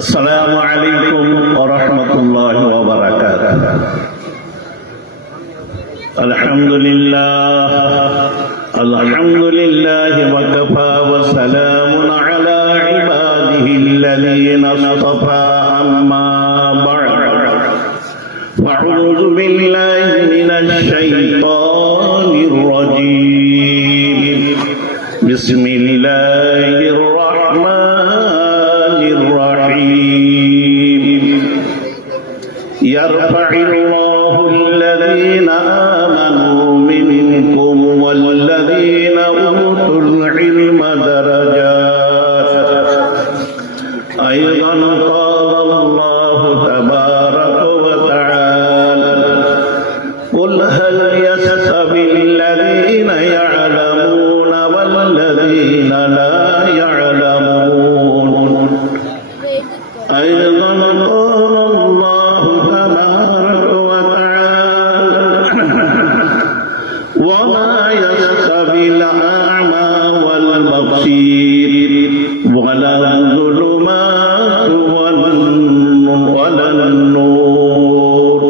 السلام عليكم ورحمة الله وبركاته. الحمد لله وكفى وسلام على عباده الذين اصطفى أما بعد فأعوذ بالله من الشيطان الرجيم بسم الله الرحمن الرحيم يرفع الله الذين آمنوا منكم والذين أوتوا العلم درجات أيضا قال الله تبارك وتعالى قل هل يستوي الذين يعلمون والذين لا يعلمون أيضا قال الله تبارك وتعالى وما يستوي الأعمى والبصير ولا الظلمات ولا النور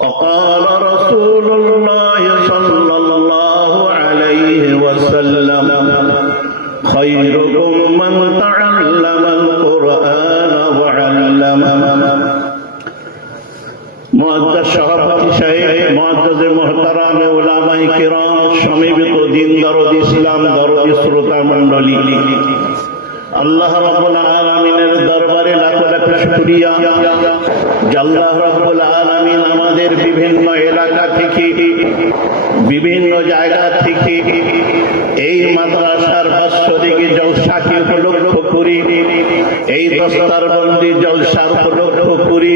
وقال رسول الله صلى الله عليه وسلم خيركم من تعلم القرآن وعلمه মুআজ্জাজ সভাপতি সাহেব, মুআজ্জাজ মুহতারাম উলামায়ে কিরাম, সমবেত দিন দরদ ইসলাম দরদি শ্রোতা মণ্ডলী, আল্লাহ রাব্বুল আলামিনের দরবারে লাখ লাখ শুকরিয়া যে আল্লাহ রাব্বুল আলামিন আমাদের বিভিন্ন এলাকা থেকে বিভিন্ন জায়গা থেকে এই মাদ্রাসার বাৎসরিক জলসাকে উপলক্ষ করি, এই দস্তারবন্দি জলসার উপলক্ষ করি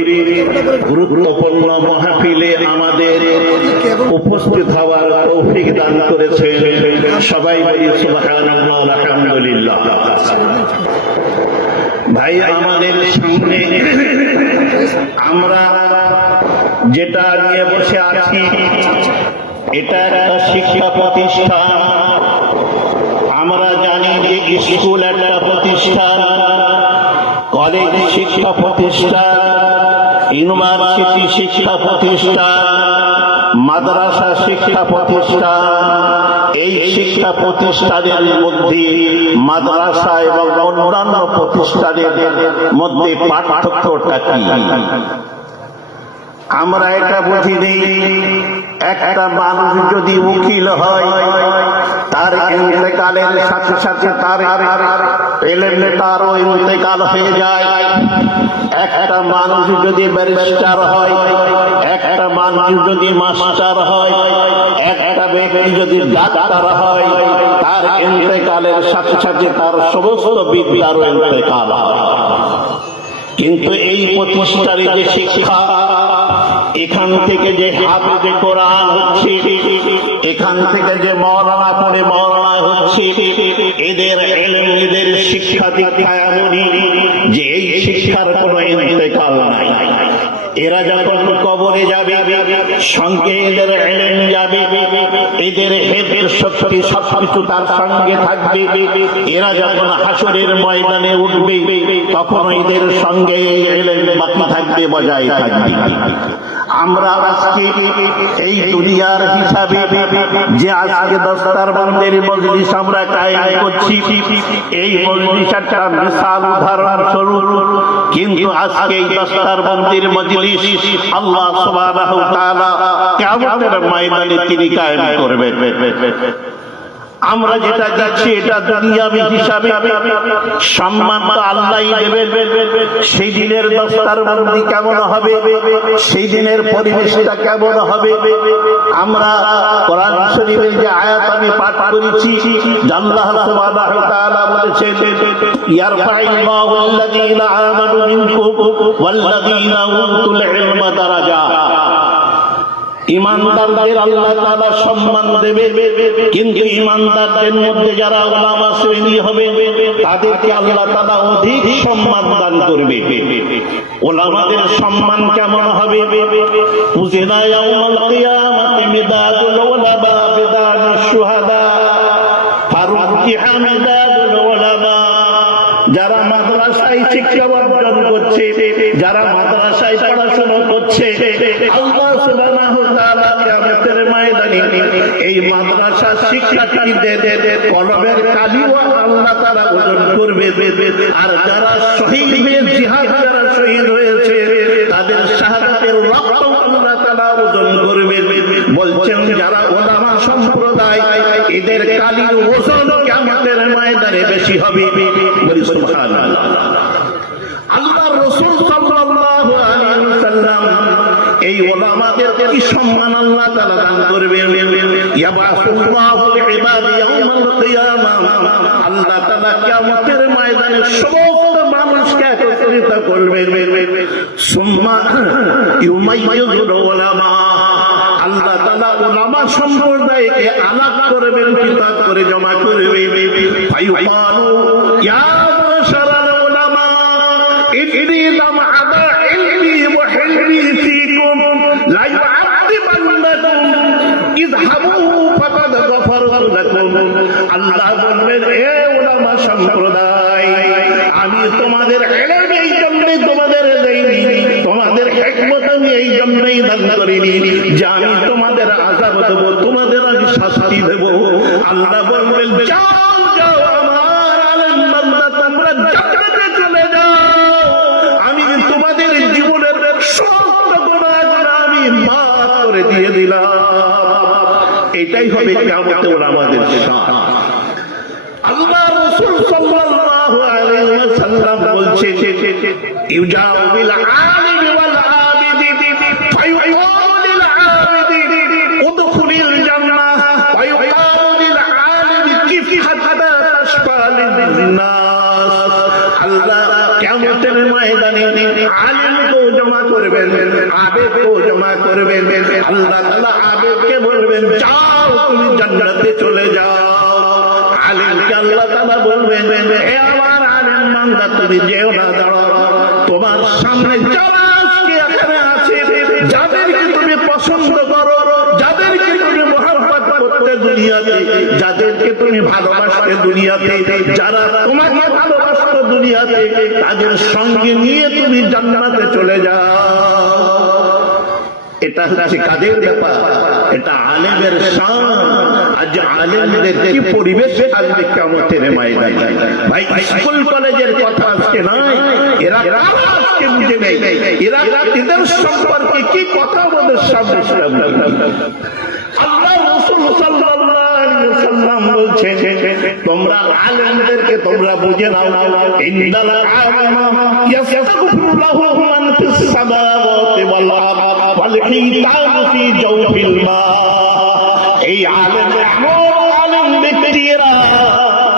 গুরুত্বপূর্ণ মাহফিলে আমাদের উপস্থিত হওয়ার তৌফিক দান করেছে। সবাই বলি সুবহানাল্লাহ আলহামদুলিল্লাহ। ভাই, আমাদের সামনে আমরা যেটা নিয়ে বসে আছি এটা একটা শিক্ষা প্রতিষ্ঠান। আমরা জানি যে স্কুল একটা প্রতিষ্ঠান, কলেজ শিক্ষা প্রতিষ্ঠান, ইউনিভার্সিটি শিক্ষা প্রতিষ্ঠান, মাদ্রাসা শিক্ষা প্রতিষ্ঠান। এই শিক্ষা প্রতিষ্ঠানের মধ্যে মাদ্রাসা এবং অন্যান্য প্রতিষ্ঠানের মধ্যে পার্থক্যটা কি আমরা এটা বুঝি নেই। একটা মানুষ যদি উকিল হয়, তার ইন্তেকালের সাথে সাথে তার তারও ইন্তেকাল হয়ে যায়। একটা মানুষ যদি ব্যারিস্টার হয়, একটা মানুষ যদি মাস্টার হয়, একটা ব্যক্তি যদি ডাক্তার হয়, তার ইন্তেকালের সাথে সাথে তার সমস্ত বিদ্যারও ইন্তেকাল হয়। কিন্তু এই প্রতিষ্ঠানে যে শিক্ষা, এখান থেকে যে হাফেজে কোরআন হচ্ছে, এখান থেকে যে মাওলানা পড়ে মাওলানা হচ্ছে, এদের ইলম, এদের শিক্ষা দীক্ষা এমনই যে এই শিক্ষার কোনো ইন্তেকাল নাই। এরা যখন কবরে যাবে সঙ্গে এদের ইলম যাবে, এদের হেফজ শক্তি সবকিছু তার সঙ্গে থাকবে। এরা যখন হাসরের ময়দানে উঠবে তখন এদের সঙ্গে এই ইলম বাকি থাকবে, বজায় থাকবে। আমরা আজকে এই দুনিয়ার হিসাবে যে আজকে দস্তারবন্দের মজলিস আমরা কায়েম করছি, এই মজলিস একটা মিসাল উদাহরণ স্বরূপ। কিন্তু আজকে এই দস্তারবন্দের মজলিস আল্লাহ সুবহানাহু ওয়া তাআলা কিয়ামতের ময়দানে তিনি কায়েম করবেন। আমরা যেটা যাচ্ছি এটা দুনিয়াবি হিসাবে সম্মান তো আল্লাহই দেবেন। সেই দিনের দস্তারবন্দি কেমন হবে, সেই দিনের পরিবেশটা কেমন হবে, আমরা কোরআন শরীফের যে আয়াত আমি পাঠ করেছি, আল্লাহ সুবহানাহু ওয়া তাআলা বলেছেন ইয়ারফাইল্লাহু আল্লাযীনা আমানু মিনকুম ওয়াল্লাযীনা উতুল ইলমা দারাজাত। ইমানদারদের আল্লাহ তাআলা সম্মান দেবে, কিন্তু ইমানদারদের মধ্যে যারা উলামা শ্রেণী হবে তাদেরকে আল্লাহ তাআলা অধিক সম্মান দান করবে। উলামাদের সম্মান কেমন হবে? উযিনা ইয়াউমাল কিয়ামাতি মিদাদুল উলামা বিদানিশ শুহাদা ফারুকি হামিদাদুল উলামা যারা মাদ্রাসায় শিক্ষা অর্জন করছে, যারা মাদ্রাসায় পড়াশোনা করছে, আল্লাহ সুবহানাহু ওয়া তাআলা কিয়ামতের ময়দানে এই মাদ্রাসা শিক্ষার্থীদের কলবের কালিও আল্লাহ তাআলা ওজন করবে। আর যারা শহীদ হয়ে জিহাদ যারা শহীদ হয়েছে তাদের শাহাদাতের রক্ত আল্লাহ তাআলা ওজন করবে। বলছেন যারা উলামা সম্প্রদায় এদের কালির ওজন কিয়ামতের ময়দানে বেশি হবে। বলি সুবহানাল্লাহ। আল্লাহ রাসূল সাল্লাল্লাহু আলাইহি ওয়াসাল্লাম এই উলামাদের কি সম্মান আল্লাহ তাআলা দান করবেন। ইয়াবাসুল্লাহুল ইবাদ ইয়াউমাল কিয়ামাহ, আল্লাহ তাআলা কিয়ামতের ময়দানে সমস্ত মানুষকে একত্রিত করবেন। সুম্মা ইউমাইয়িজুল উলামা, আল্লাহ তাআলা উলামা সম্প্রদায়কে আলাদা করবেন, পৃথক করে জমা করবেন। ফায়ুকালু ইয়া মাশারাল উলামা ইন্নী লাম আদা ইলমি ওয়া হিলমি ফীকুম লা ইউআযিবান্নাকুম ইযহাবু ফাকাদ গফারতু লাকুম। আল্লাহ বলবেন হে উলামা সম্প্রদায়, আমি তোমাদের ইলম এই জন্যই তোমাদের দেইনি, তোমাদের হিকমত আমি এই জন্যই দান করিনি যে আমি তোমাদের আযাব দেব, তোমাদের আমি শাস্তি দেব। আল্লাহ বলবেন যাও যাও আমার আলেম বান্দা, তোমরা জান্নাতে চলে যাও, আমি তোমাদের জীবনের সমস্ত গুনাহগুলো আমি মাফ করে দিয়ে দিলাম। এটাই হবে কিয়ামতে আমাদের শান। আল্লাহ রাসূল সাল্লাল্লাহু আলাইহি ওয়াসাল্লাম বলছেন ইউজাউ বিল আলিমি ওয়াল আবিদি ফায়ুকালু লিল আবিদি উদখুলিল জান্নাহ ওয়া ইউকালু লিল আলিমি কিফ হাত্তা তাশফা লিন নাস। আল্লাহ কিয়ামতের ময়দানে আলিমকে জমা করবেন, আবেদকে জমা করবেন। আল্লাহ তাআলা আবেদকে বলবেন যাও তুমি জান্নাতে চলে যাও। আলিমকে আল্লাহ তাআলা বলবেন হে আমার আলেম বান্দা তুমি যেও না, দাঁড়াও, তোমার সামনে যারা আজকে এখানে আছে, যাদেরকে তুমি পছন্দ করো, যাদেরকে তুমি মহব্বত করতে দুনিয়াতে, যাদেরকে তুমি ভালোবাসতে দুনিয়াতে, যারা তোমাকে ভালোবাসতে দুনিয়াতে, তাদের সঙ্গে নিয়ে তুমি জান্নাতে চলে যাও। এটা হচ্ছে কাদের ব্যাপার? এটা আলেমের শান। আজ আলেমদের কি পরিবেশ আসবে কিয়ামতের ময়দানে। ভাই স্কুল কলেজের কথা আজকে নাই, এরা আজকে বুঝে নেই, এরা এদের সম্পর্কে কি কথা আমাদের সামনে আল্লাহ রাসূল সাল্লাল্লাহু আলাইহি ওয়াসাল্লাম বলছেন তোমরা আলেমদেরকে তোমরা বুঝে নাও, ইন্নাল আলিমা ইয়াস্তাগফিরু লাহু মান ফিস সামাওয়াতি ওয়াল আরদ ওয়াল হিতানু ফি জাওফিল মা। এই আলেম আলেম ব্যক্তিরা,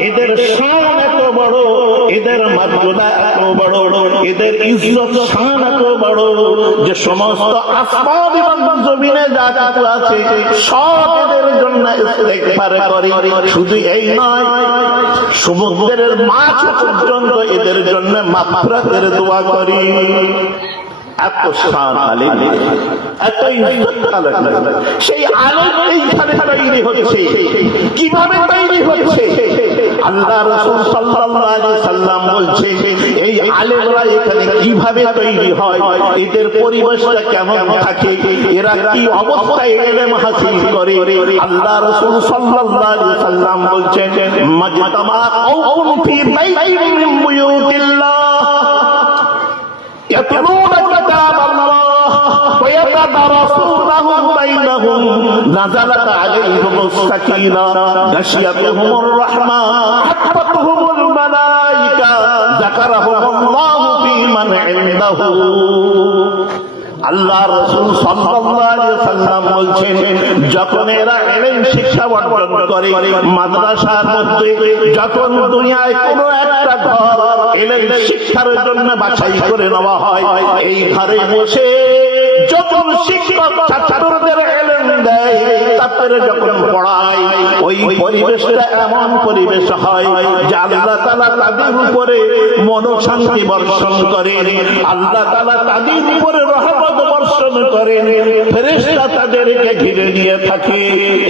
এদের শান এত বড়, এদের মর্যাদা এত বড়, এদের ইজ্জত শান এত বড় যে সমস্ত আসমান এবং জমিনে যা কিছু আছে সব এদের জন্য ইস্তেগফার করে। শুধু এই নয়, সমুদ্রের মাছ পর্যন্ত এদের জন্য মাগফিরাতের দোয়া করে। এত শান আলেম, এত ইজ্জত আলেম। সেই আলেম এইখানে তৈরি হচ্ছে, কিভাবে তৈরি হচ্ছে? আল্লাহ রাসূল সাল্লাল্লাহু আলাইহি ওয়াসাল্লাম বলছে এই আলেমরা এখানে কিভাবে তৈরি হয়, এদের পরিবেশটা কেমন থাকে, এরা কি অবস্থায় ইলম হাসিল করে। আল্লাহ রাসূল সাল্লাল্লাহু আলাইহি ওয়াসাল্লাম বলছেন মাজতামা কওম ফি বাইতিন মিন বুয়ুতিল্লাহ ইয়াতলুনা কিতাবাল্লাহ ওয়া ইয়াতাদারাসুনাহু বাইনাহুম নাযালাত আলাইহিমুস সাকিনাহ গাশিয়াতুহুমুর রাহমা হাফাতুহুমুল মালায়েকা যাকারাহুমুল্লাহু ফী মান ইনদাহু। আল্লাহ রাসূল সাল্লাল্লাহু আলাইহি ওয়াসাল্লাম বলছেন যখন এরা ইলম শিক্ষা অর্জন করে মাদ্রাসার মধ্যে, যখন দুনিয়ায় কোনো একটা ঘর ইলম শিক্ষার জন্য বাছাই করে নেওয়া হয়, এই ঘরে বসে যখন শিক্ষক ছাত্রদের ইলম দেয়, তারপরে যখন পড়ায়, ওই পরিবেশটা এমন পরিবেশ হয় যে আল্লাহ তাআলা তাদের উপরে মনোশান্তি বর্ষণ করেন, আল্লাহ তাআলা তাদের উপরে রহমত বর্ষণ করেন, ফেরেশতা তাদেরকে ঘিরে নিয়ে থাকে।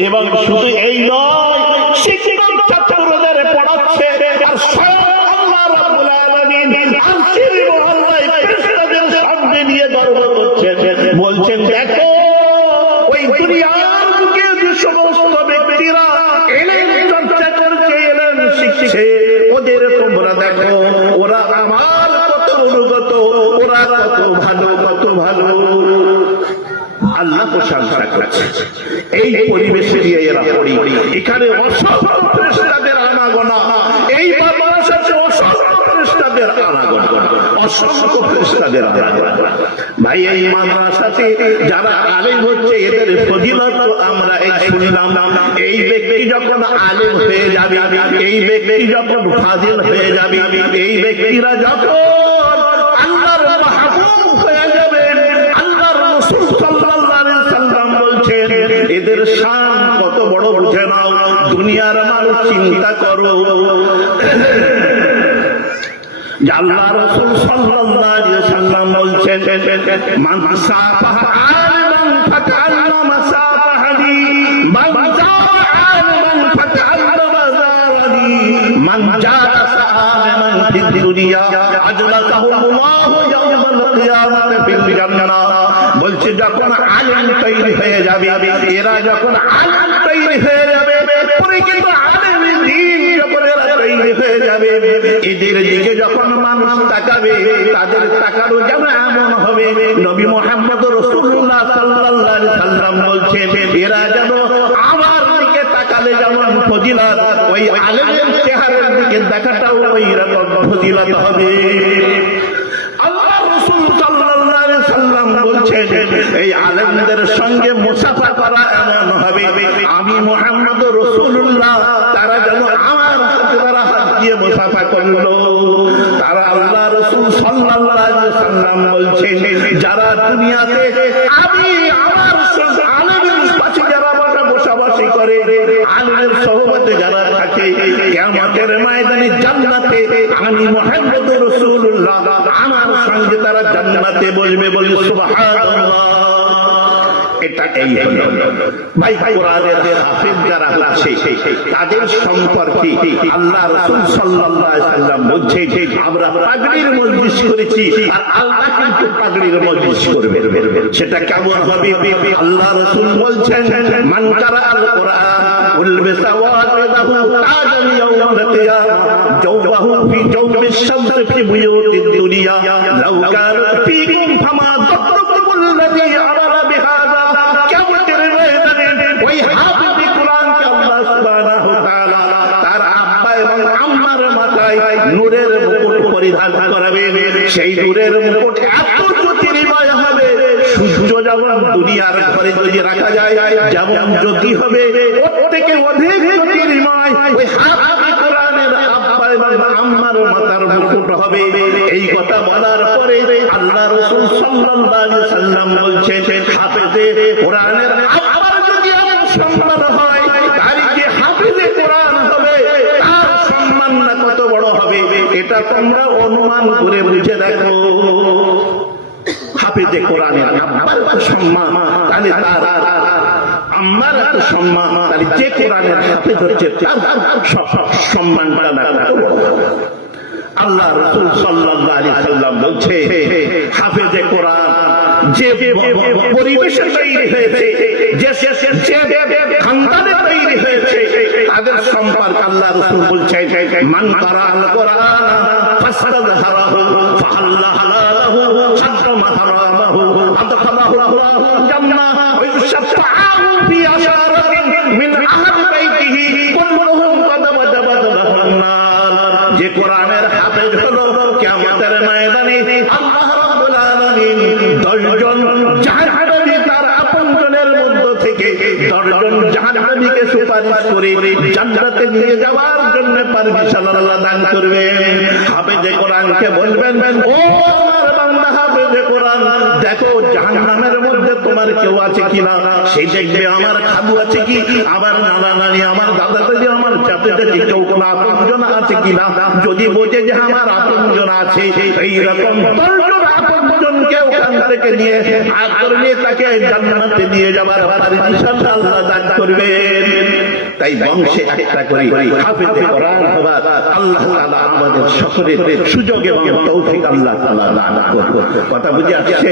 এবং শুধু এই নয়, শিক্ষক ছাত্রদের পড়াচ্ছে আর স্বয়ং আল্লাহ রাব্বুল আলামিন আরশের মহল্লায় ফেরেশতাদের সামনে নিয়ে গর্ব করছেন, বলছেন দেখো ওই দুনিয়ার বুকে যে সমস্ত ব্যক্তিরা ইলম চর্চা করছে, ইলম শিখছে, ওদের তোমরা দেখো ওরা আমার কত অনুগত, ওরা কত ভালো, কত ভালো। আল্লাহ প্রশংসা করেছে। এই পরিবেশে দিয়ে এরা পড়ি, এখানে অসংখ্য ফেরেশতাদের আনাগোনা, এই মাদ্রাসাতে অসংখ্য ফেরেশতাদের আনাগোনা, অসংখ্য ফেরেশতাদের আনাগোনা। ভাই এই মাদ্রাসাতে যারা আলেম হচ্ছে এদের ফজিলত আমরা এই শুনলাম। এই ব্যক্তি যখন আলেম হয়ে যাবে, এই ব্যক্তি যখন ফাজিল হয়ে যাবে, এই ব্যক্তিরা যখন আল্লাহর মাহবুব হয়ে যাবে, আল্লাহর রাসূল সাল্লাল্লাহু আলাইহি সাল্লাম বলছেন এদের শান কত বড় বুঝে নাও। দুনিয়ার মানুষ চিন্তা করো, আল্লাহ রাসূল সাল্লাল্লাহু আলাইহি সাল্লাম বলছেন মান সাফাহা আলিমান ফাতাআল্লামা সাফাহানি, মান জাআ আলিমান ফাতাআল্লামা জাআনি, মান জালাসা আলিমান ফিদ দুনিয়া আজলাসাহু আল্লাহু ইয়াওমাল কিয়ামাতি ফিল জান্নাহ। বলছে যখন আলিম তৈরি হয়ে যাবে, এরা যখন আলিম তৈরি হয়ে যাবে, পরে কিন্তু আলিম দ্বীন যখন এরা তৈরি হয়ে যাবে, এদের দিকে যখন মানুষ তাকাবে তাদের তাকারও যেন এমন হবে নবী মুহাম্মদ রাসূলুল্লাহ সাল্লাল্লাহু আলাইহি সাল্লাম বলছেন এরা যেন আমার দিকে তাকালে যেমন ফজিলত, ওই আলেমের চেহারার দিকে দেখাটাও ওই রকম ফজিলত হবে। আল্লাহ রাসূল সাল্লাল্লাহু আলাইহি সাল্লাম বলছেন এই আলেমদের সঙ্গে মুসাফা করা এমন হবে আমি মুহাম্মদ রাসূলুল্লাহ, তারা যেন আমার সাথে তারা হাত দিয়ে মুসাফা করলো। তারা আল্লাহ রাসূল সাল্লাল্লাহু আলাইহি সাল্লাম বলছেন যারা দুনিয়াতে আমি আমার আলেমের পাশে যারা বসবাসী করে, আলেমের সহবতে যারা থাকে, কিয়ামতের ময়দানে জান্নাতে আমি মুহাম্মদ রাসূলুল্লাহ আমার সঙ্গে তারা জান্নাতে বসবে, বলি সুবহানাল্লাহ। এটা এই হলো ভাই কোরআনের হাফেজ যারা আছে তাদের সম্পর্কে আল্লাহ রাসূল সাল্লাল্লাহু আলাইহি সাল্লাম বলছেন আমরা পাগড়ির মজলিস করেছি, আর আল্লাহ কিন্তু পাগড়ির মজলিস করবে। সেটা কেমন হবে? আল্লাহ রাসূল বলছেন মান কারাআল কোরআন উলবিসা ওয়াদাহু তাজান ইয়াউমাল কিয়ামাহ জাওবাহু ফি জাওবিশ শামস ফি বুয়ুতিদ দুনিয়া লাউ কানা ফীকুম ফামা দাররুকুমুল্লাযী আমারা বিহাযা। কিয়ামতের ময়দানে ওই হাফেজ কোরআনকে আল্লাহ সুবহানাহু ওয়া তাআলা তার আব্বা এবং আম্মার মাথায় নূরের মুকুট পরিধান করাবেন। সেই নূরের মুকুট এত জ্যোতির্ময় হবে, সূর্য যেমন দুনিয়ার ঘরে যদি রাখা যায় যেমন জ্যোতি হবে, ওর থেকে অধিক জ্যোতির্ময় ওই হাফেজ কোরআনের আব্বা এবং আম্মার মাথার মুকুট হবে। এই কথা বলার পরে আল্লাহ রাসূল সাল্লাল্লাহু আলাইহি সাল্লাম বলছেন হাফেজে কোরআনের আব্বার যদি এমন সম্মান হয়, তার যে হাফেজে কোরআন হবে তার সম্মান না কত বড় হবে, এটা তোমরা অনুমান করে বুঝে দেখো। হাফেজে কোরআনের আব্বার সম্মান, তাহলে তার আম্মার এত সম্মান, তাহলে যে কোরআনের হাফেজ হচ্ছে তার সম্মানটা না কত বড়। আল্লাহ রাসূল সাল্লাল্লাহু আলাইহি সাল্লাম বলছে হাফেজে কোরআন যে পরিবেশে তৈরি হয়েছে, যে খানদানে তৈরি হয়েছে, তাদের সম্পর্কে আল্লাহ রাসূল বলছেন মান কারাআল কোরআন ফাসতাযহারাহু ফাহাল্লা হালালাহু হারামা হারামাহু আদখালাহু আল্লাহু জান্নাহ ওয়া ইয়াশফা'হু ফি আশারাতিন মিন আহলি বাইতিহি কুল্লুহুম ক্বাদ ওয়াজাবা লাহুম নার। যে কোরআনের হাফেজ হলো কিয়ামতের ময়দানে আল্লাহ রাব্বুল আলামিন 10 জন জাহান্নামী তার আপনজনের মধ্য থেকে 10 জন জাহান্নামীকে সুপারিশ করে জান্নাতে নিয়ে যাওয়ার জন্য পারমিশন আল্লাহ দান করবেন। হাফেজে কোরআনকে বলবেন ও আমার বান্দা হাফেজে কোরআন, দেখো জাহান্নামের মধ্যে তোমার কেউ আছে কিনা, সেই দেখবে আমার খালু আছে কি, আমার নানা নানি, আমার দাদা দাদি, আমার চাচা চাচি, কেউ কোনো আপনজন আছে কিনা। যদি বোঝে যে আমার আপনজন আছে, এইরকম 10 জন আপনজনকে ওখান থেকে নিয়ে আদর নিয়ে তাকে জান্নাতে নিয়ে যাবার পারমিশন আল্লাহ দান করবেন। তাই বংশে একটা করে হাফেজে কোরআন হবার আল্লাহ তাআলা আমাদের সকলের সুযোগ এবং তৌফিক আল্লাহ তাআলা দান করুন। কথা বুঝে আসছে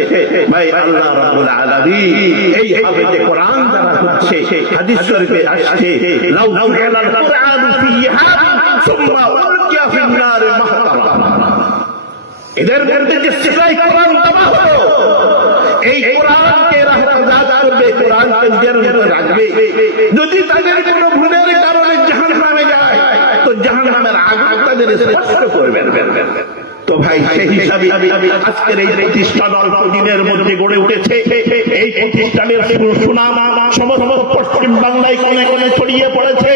ভাই? আল্লাহ রাব্বুল আলামিন এই হাফেজে কোরআন যারা হচ্ছে, হাদিস শরীফে আসছে লাউ জুইলাল কুরআনু ফি ইহাদিন সুম্মা উলকিয়া ফিন নারে মাহতারা, এদের মধ্যে যে সেলাই কোরআন দেওয়া হলো, এই কোরআনকে রাহজাত করবে, কোরআনকে নিজের মধ্যে রাখবে, যদি তাদের কোনো ভুলের কারণে জাহান্নামে যায় তো জাহান্নামের আগুন তাদের স্পর্শ করবে। তো ভাই সেই হিসাবে আজকের এই প্রতিষ্ঠান অল্প দিনের মধ্যে গড়ে উঠেছে। এই প্রতিষ্ঠানের সুনাম সমস্ত পশ্চিম বাংলায় কোণে কোণে ছড়িয়ে পড়েছে।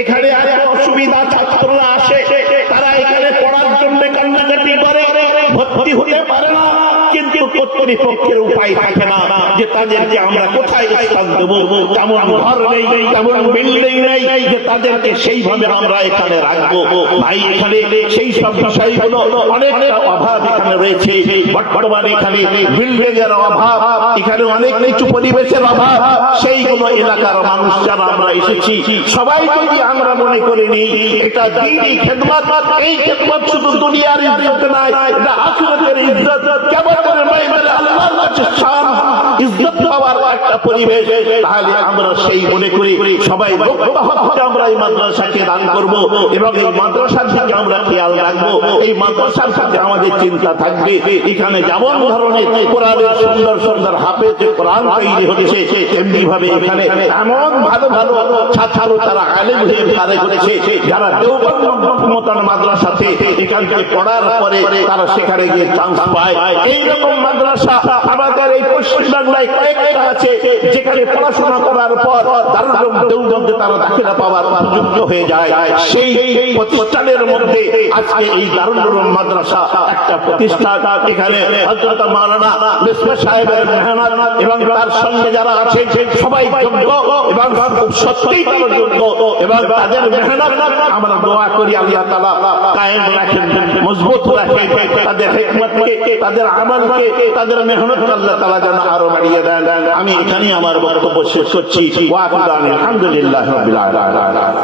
এখানে আর অসুবিধা, ছাত্ররা আসে, তারা এখানে পড়ার জন্য কান্নাকাটি করে, ভর্তি হতে পারে না, কিন্তু কর্তৃপক্ষের উপায় থাকে না যে তাদেরকে আমরা কোথায় স্থান দেবো। তেমন ঘর নেই, তেমন বিল্ডিং নেই যে তাদেরকে সেইভাবে আমরা এখানে রাখবো। ভাই এখানে সেই সব বিষয়গুলো অনেকটা অভাব এখানে রয়েছে। বর্তমানে এখানে বিল্ডিং এর অভাব, এখানে অনেক নিচু পরিবেশের অভাব। সেইগুলো এলাকার মানুষ যারা আমরা এসেছি সবাই যদি আমরা মনে করে নিই এটা দ্বীনি খেদমত, এই খেদমত শুধু দুনিয়ার ইজ্জত নয়, এটা আখিরাতের ইজ্জত, কিয়ামতের ময়দানে আল্লাহর কাছে শান ইজ্জত পাওয়ার একটা পরিবেশ। তাহলে আমরা সেই মনে করি সবাই লক্ষ্য আমরা এই মাদ্রাসাকে দান করব এবং এই মাদ্রাসার দিকে আমরা খেয়াল রাখবো। এই মাদ্রাসার সাথে আমাদের চিন্তা থাকবে এখানে যেমন ধরনের কোরআনের সুন্দর সুন্দর হাফেজ কোরআন তৈরি হচ্ছে, তেমনি ভাবে এখানে এমন ভালো ভালো ছাত্র তারা আলেম হয়ে ফারে করেছে, যারা দেওবন্দ মতন মাদ্রাসাতে এখান থেকে পড়ার পরে তারা সেখানে গিয়ে চান্স পায়। এইরকম মাদ্রাসা আমাদের এই পশ্চিম বাংলায় কয়েকটা আছে, যেখানে পড়াশোনা করার পর দেওবন্দে তারা দাখিলা পাওয়ার যোগ্য হয়ে যায়। সেই প্রতিষ্ঠানের মধ্যে আজকে এই দারুল উলুম মাদ্রাসা একটা প্রতিষ্ঠান। এখানে হযরত মাওলানা মিসবাহ সাহেবের মেহনত এবং তার সঙ্গে যারা আছে সবাই যোগ্য এবং সত্যিকার যোগ্য, এবং তাদের মেহনত আমরা দোয়া করি আল্লাহ তাআলা কায়েম রাখেন, মজবুত রাখেন, তাদের হিকমতকে, তাদের আমলকে, তাদের মেহনতকে আল্লাহ তাআলা যেন আরো বাড়িয়ে দেন। আমি এখানেই আমার বক্তব্য শেষ করছি। ওয়া আলহামদুলিল্লাহি রাব্বিল আলামিন।